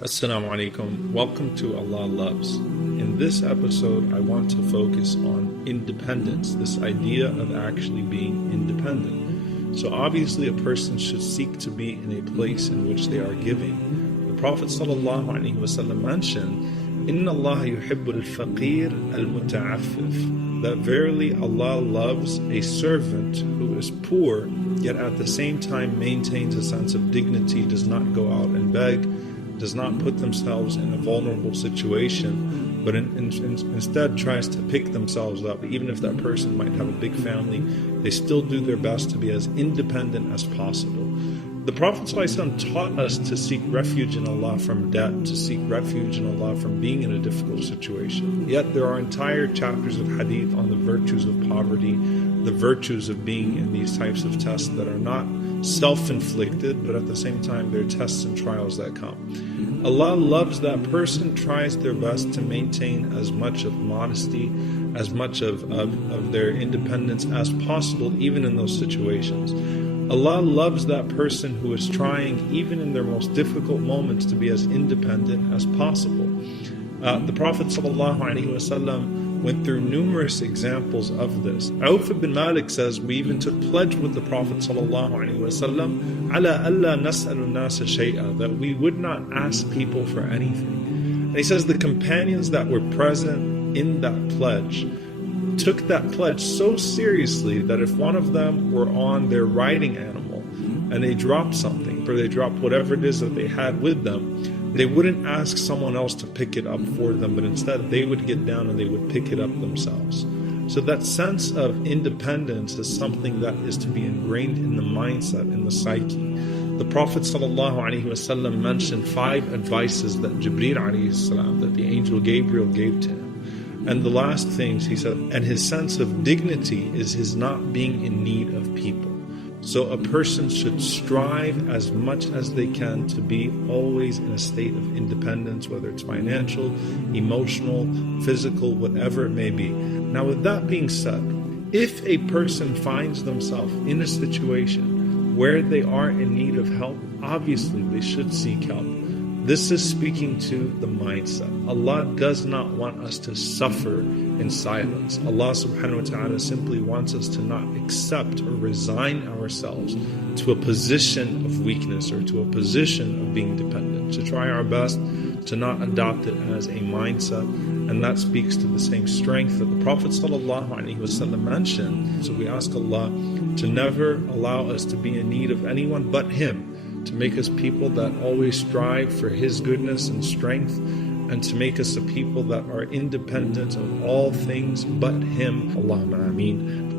Assalamu alaikum. Welcome to Allah Loves. In this episode, I want to focus on independence, this idea of actually being independent. So obviously a person should seek to be in a place in which they are giving. The Prophet ﷺ mentioned, Inna Allah yuhibbul al-faqir al-muta'affif, that verily Allah loves a servant who is poor, yet at the same time maintains a sense of dignity, does not go out and beg, does not put themselves in a vulnerable situation, but instead tries to pick themselves up. Even if that person might have a big family, they still do their best to be as independent as possible. The Prophet ﷺ taught us to seek refuge in Allah from debt, to seek refuge in Allah from being in a difficult situation. Yet there are entire chapters of hadith on the virtues of poverty, the virtues of being in these types of tests that are not self-inflicted, but at the same time they're tests and trials that come. Allah loves that person, tries their best to maintain as much of modesty, as much of their independence as possible, even in those situations. Allah loves that person who is trying, even in their most difficult moments, to be as independent as possible. The Prophet ﷺ went through numerous examples of this. Auf ibn Malik says, we even took pledge with the Prophet ﷺ ala alla nas'alu nasa shay'a, that we would not ask people for anything. And he says the companions that were present in that pledge took that pledge so seriously that if one of them were on their riding animal and they dropped something, or they dropped whatever it is that they had with them, they wouldn't ask someone else to pick it up for them, but instead they would get down and they would pick it up themselves. So that sense of independence is something that is to be ingrained in the mindset, in the psyche. The Prophet ﷺ mentioned 5 advices that Jibreel ﷺ, that the angel Gabriel gave to him. And the last things he said, and his sense of dignity is his not being in need of people. So a person should strive as much as they can to be always in a state of independence, whether it's financial, emotional, physical, whatever it may be. Now with that being said, if a person finds themselves in a situation where they are in need of help, obviously they should seek help. This is speaking to the mindset. Allah does not want us to suffer in silence. Allah subhanahu wa ta'ala simply wants us to not accept or resign ourselves to a position of weakness or to a position of being dependent, to try our best to not adopt it as a mindset. And that speaks to the same strength that the Prophet ﷺ mentioned. So we ask Allah to never allow us to be in need of anyone but Him, to make us people that always strive for His goodness and strength, and to make us a people that are independent of all things but Him. Allahumma ameen.